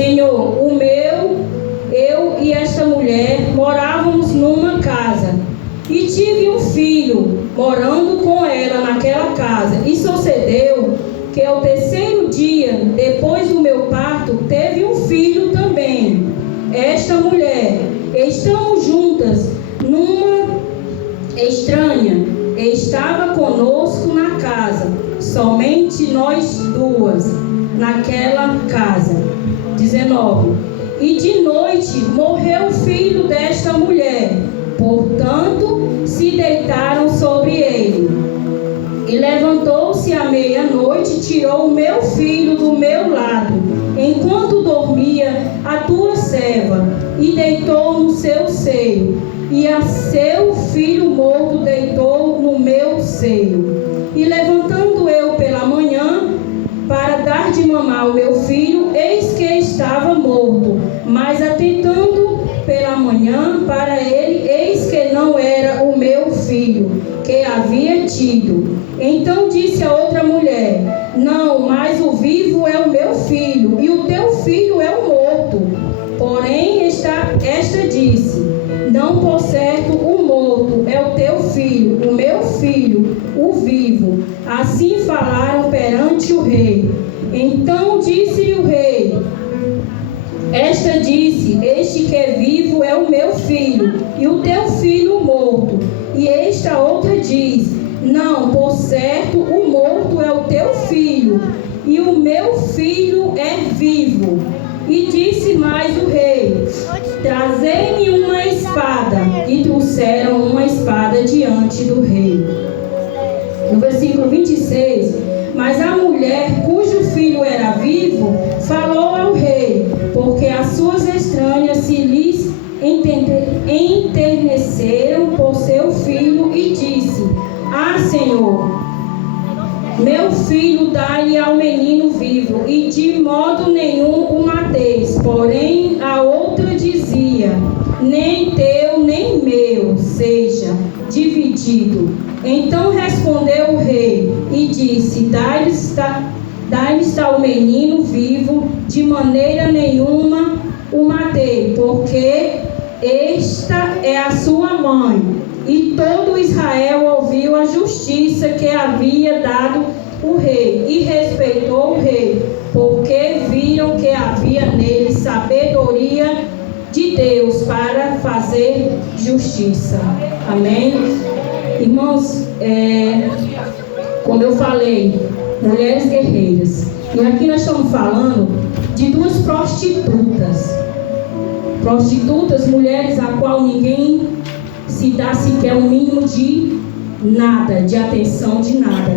Senhor, eu e esta mulher morávamos numa casa e tive um filho morando com ela naquela casa. E sucedeu que ao terceiro dia, depois do meu parto, teve um filho também. Esta mulher, estamos juntas numa estranha, estava conosco na casa, somente nós duas, naquela casa. 19. E de noite morreu o filho desta mulher, portanto se deitaram sobre ele. E levantou-se à meia-noite, tirou o meu filho do meu lado, enquanto dormia a tua serva, e deitou no seu seio. E a seu filho morto deitou no meu seio. E levantando eu pela manhã, para dar de mamar ao meu filho, eis que estava morto. Mas atentando pela manhã para ele, eis que não era o meu filho, que havia tido. Então disse a outra mulher: não, mas o vivo é o meu filho, e o teu filho é o morto. Porém esta disse: não, por certo, o morto é o teu filho, o meu filho, o vivo. Assim falaram perante o rei. Então disse-lhe o rei: esta disse: este que é vivo é o meu filho, e o teu filho morto. E esta outra diz: não, por certo, o morto é o teu filho, e o meu filho é vivo. E disse mais o rei: trazei-me uma espada. E trouxeram uma espada diante do rei. No versículo 26, mas a mulher cujo filho era vivo falou ao rei, porque as suas estranhas se lhes enterneceram por seu filho, e disse: ah, Senhor, meu filho dá-lhe ao menino vivo, e de modo nenhum o mateis. Porém a outra dizia: nem teu nem meu seja dividido. Então respondeu o rei e disse: dá-lhe está o menino vivo, de maneira nenhuma o matei, porque esta é a sua mãe. E todo Israel ouviu a justiça que havia dado o rei, e respeitou o rei, porque viram que havia nele sabedoria de Deus para fazer justiça. Amém? Irmãos, como eu falei, mulheres guerreiras. E aqui nós estamos falando de duas prostitutas. Prostitutas, mulheres a qual ninguém se dá sequer um mínimo de nada, de atenção, de nada.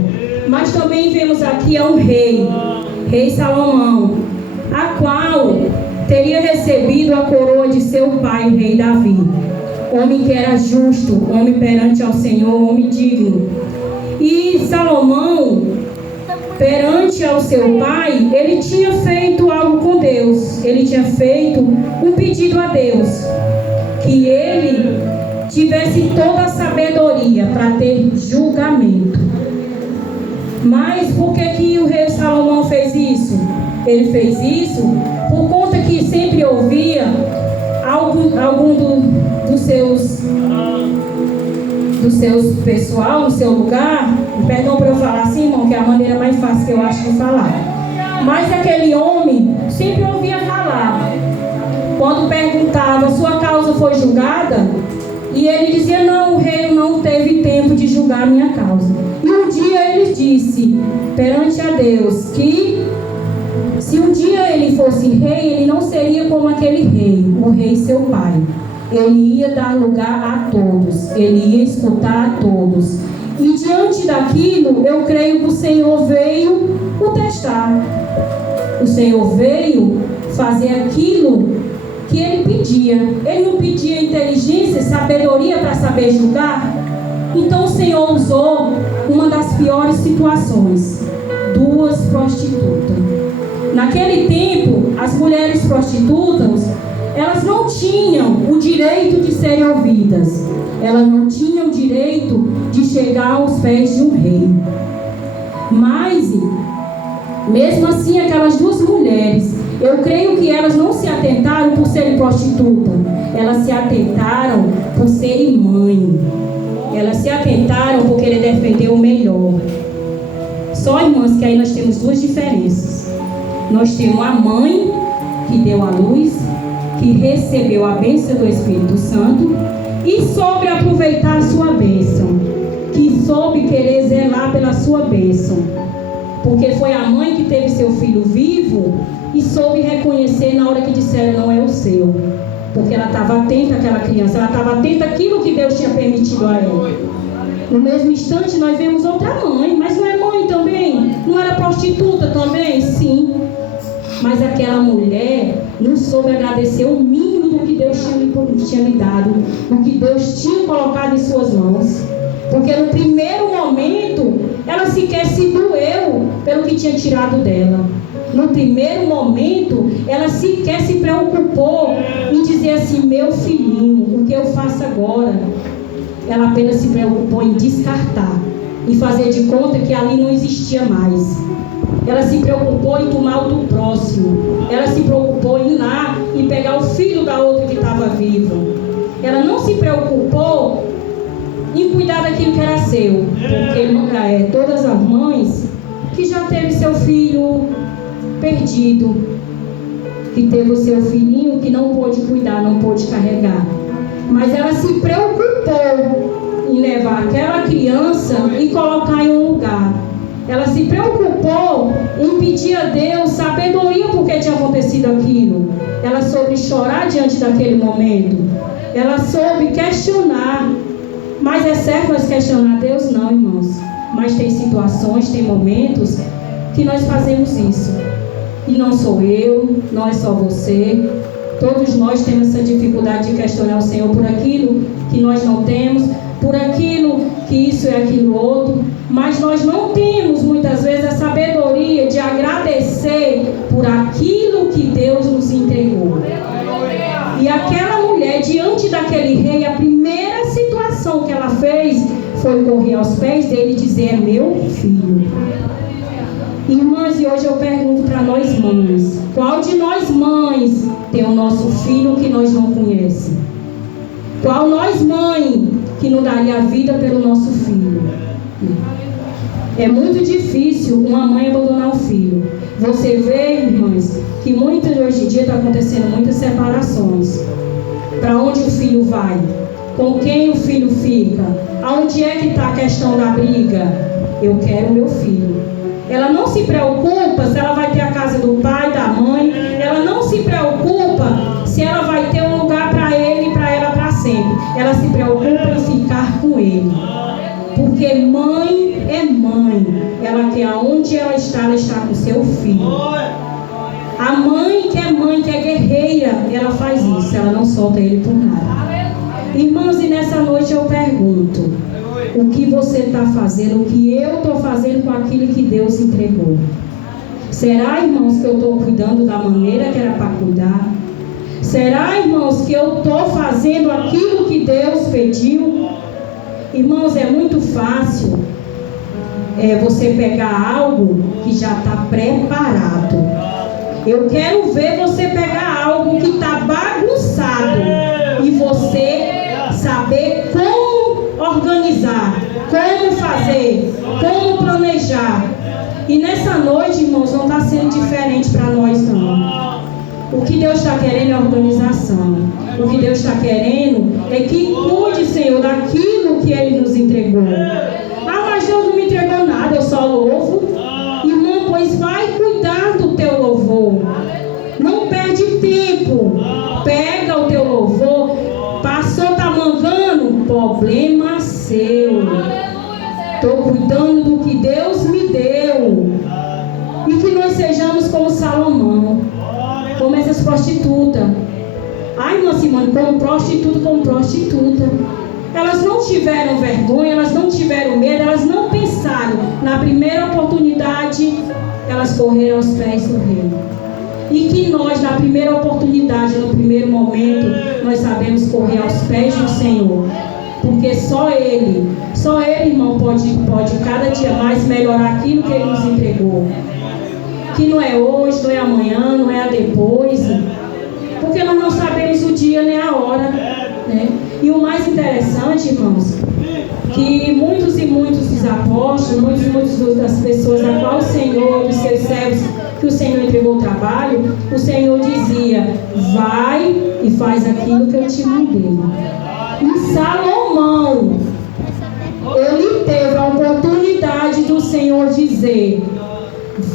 Mas também vemos aqui um rei, rei Salomão, a qual teria recebido a coroa de seu pai, o rei Davi. Homem que era justo, homem perante ao Senhor, homem digno. E Salomão, perante ao seu pai, ele tinha feito algo com Deus. Ele tinha feito um pedido a Deus, que ele tivesse toda a sabedoria para ter julgamento. Mas por que o rei Salomão fez isso? Ele fez isso por conta que sempre ouvia algum dos seus pessoal, no seu lugar. Perdão por eu falar assim, irmão, que é a maneira mais fácil que eu acho de falar. Mas aquele homem sempre ouvia falar. Quando perguntava: sua causa foi julgada? E ele dizia: não, o rei não teve tempo de julgar a minha causa. E um dia ele disse perante a Deus que se um dia ele fosse rei, ele não seria como aquele rei, o rei seu pai. Ele ia dar lugar a todos, ele ia escutar a todos. E diante daquilo, eu creio que o Senhor veio o testar. O Senhor veio fazer aquilo que ele pedia. Ele não pedia inteligência, sabedoria para saber julgar. Então o Senhor usou uma das piores situações: duas prostitutas. Naquele tempo, as mulheres prostitutas, elas não tinham o direito de serem ouvidas. Elas não tinham o direito de chegar aos pés de um rei. Mas, mesmo assim, aquelas duas mulheres, Eu creio que elas não se atentaram por serem prostituta. Elas se atentaram por serem mãe. Elas se atentaram por querer defender o melhor. Só, irmãs, que aí nós temos duas diferenças. Nós temos a mãe que deu a luz, que recebeu a bênção do Espírito Santo e soube aproveitar a sua bênção, que soube querer zelar pela sua bênção, porque foi a mãe que teve seu filho vivo e soube reconhecer na hora que disseram não é o seu, porque ela estava atenta àquela criança, ela estava atenta àquilo que Deus tinha permitido a ela. No mesmo instante nós vemos outra mãe, mas não é mãe também? Não era prostituta também? Sim. Mas aquela mulher não soube agradecer o mínimo do que Deus tinha lhe dado, do que Deus tinha colocado em suas mãos. Porque no primeiro momento, ela sequer se doeu pelo que tinha tirado dela. No primeiro momento, ela sequer se preocupou em dizer assim, meu filhinho, o que eu faço agora? Ela apenas se preocupou em descartar, em fazer de conta que ali não existia mais. Ela se preocupou em tomar o do próximo. Ela se preocupou em ir lá e pegar o filho da outra que estava viva. Ela não se preocupou em cuidar daquilo que era seu. Porque todas as mães que já teve seu filho perdido, que teve o seu filhinho que não pôde cuidar, não pôde carregar. Mas ela se preocupou em levar aquela criança e colocar em um lugar. Ela se preocupou em pedir a Deus sabedoria por que tinha acontecido aquilo. Ela soube chorar diante daquele momento. Ela soube questionar. Mas é certo nós questionar Deus? Não, irmãos. Mas tem situações, tem momentos que nós fazemos isso. E não sou eu, não é só você. Todos nós temos essa dificuldade de questionar o Senhor por aquilo que nós não temos, por aquilo que isso é aquilo outro. Mas nós não temos muitas vezes a sabedoria de agradecer por aquilo que Deus nos entregou. E aquela mulher, diante daquele rei, a primeira situação que ela fez foi correr aos pés dele e dizer, é meu filho. Irmãs, e hoje eu pergunto para nós mães, qual de nós mães tem o nosso filho que nós não conhecemos? Qual nós mãe que não daria a vida pelo nosso filho? É muito difícil uma mãe abandonar o filho. Você vê, irmãs, que muitas hoje em dia está acontecendo muitas separações. Para onde o filho vai? Com quem o filho fica? Aonde é que está a questão da briga? Eu quero meu filho. Ela não se preocupa se ela vai ter a casa do pai, da mãe. Ela não se preocupa se ela vai ter um lugar para ele e para ela para sempre. Ela se preocupa em ficar com ele. Porque mãe é mãe. Ela quer aonde ela está com seu filho. A mãe, que é guerreira, ela faz isso. Ela não solta ele por nada. Irmãos, e nessa noite eu pergunto, o que você está fazendo, o que eu estou fazendo com aquilo que Deus entregou? Será, irmãos, que eu estou cuidando da maneira que era para cuidar? Será, irmãos, que eu estou fazendo aquilo que Deus pediu? Irmãos, é muito fácil você pegar algo que já está preparado. Eu quero ver você pegar algo que está bagunçado e você saber como organizar, como fazer, como planejar. E nessa noite, irmãos, não está sendo diferente para nós não. O que Deus está querendo é organização. O que Deus está querendo é que cuide, Senhor, daquilo que Ele nos entregou. Ah, mas Deus não me entregou nada, eu só louvo. Irmão, pois vai cuidar do teu louvor. Não perde tempo. Pega o teu louvor. Passou, tá mangando? Problema seu. Estou cuidando do que Deus me deu. E que nós sejamos como Salomão, como essas prostitutas. Ai, irmã Simone, como prostituta. Elas não tiveram vergonha, elas não tiveram medo, elas não pensaram. Na primeira oportunidade, elas correram aos pés do rei. E que nós, na primeira oportunidade, no primeiro momento, nós sabemos correr aos pés do Senhor. Porque só Ele, irmão, pode cada dia mais melhorar aquilo que Ele nos entregou. Que não é hoje, não é amanhã, não é a depois. interessante, irmãos, que muitos e muitos dos apóstolos, muitos e muitas das pessoas a qual o Senhor, dos seus servos, que o Senhor entregou o trabalho, o Senhor dizia: vai e faz aquilo que eu te mandei. E Salomão, ele teve a oportunidade do Senhor dizer: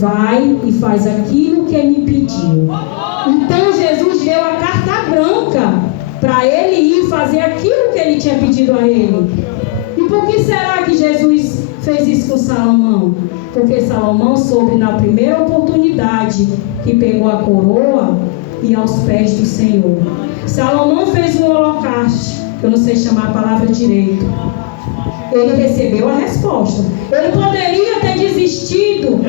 vai e faz aquilo que ele me pediu. Então Jesus deu a carta branca para ele ir fazer aquilo que ele tinha pedido a ele. E por que será que Jesus fez isso com Salomão? Porque Salomão soube na primeira oportunidade que pegou a coroa e aos pés do Senhor. Salomão fez um holocausto, que eu não sei chamar a palavra direito. Ele recebeu a resposta. Ele poderia ter desistido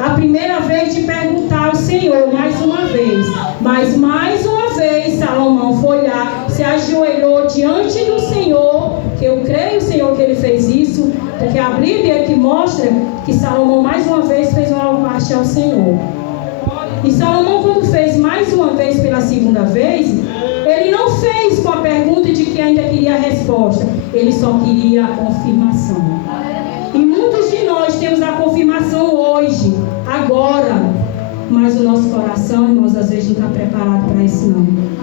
a primeira vez de perguntar ao Senhor mais uma vez. Mas mais uma vez Salomão foi lá, se ajoelhou diante do Senhor, que eu creio, Senhor, que ele fez isso, porque a Bíblia que mostra que Salomão mais uma vez fez uma holocausto ao Senhor. E Salomão, quando fez mais uma vez pela segunda vez, ele não fez com a pergunta de que ainda queria a resposta, ele só queria a confirmação. E muitos de nós temos a confirmação hoje, agora, mas o nosso coração, irmãos, às vezes não está preparado para isso não.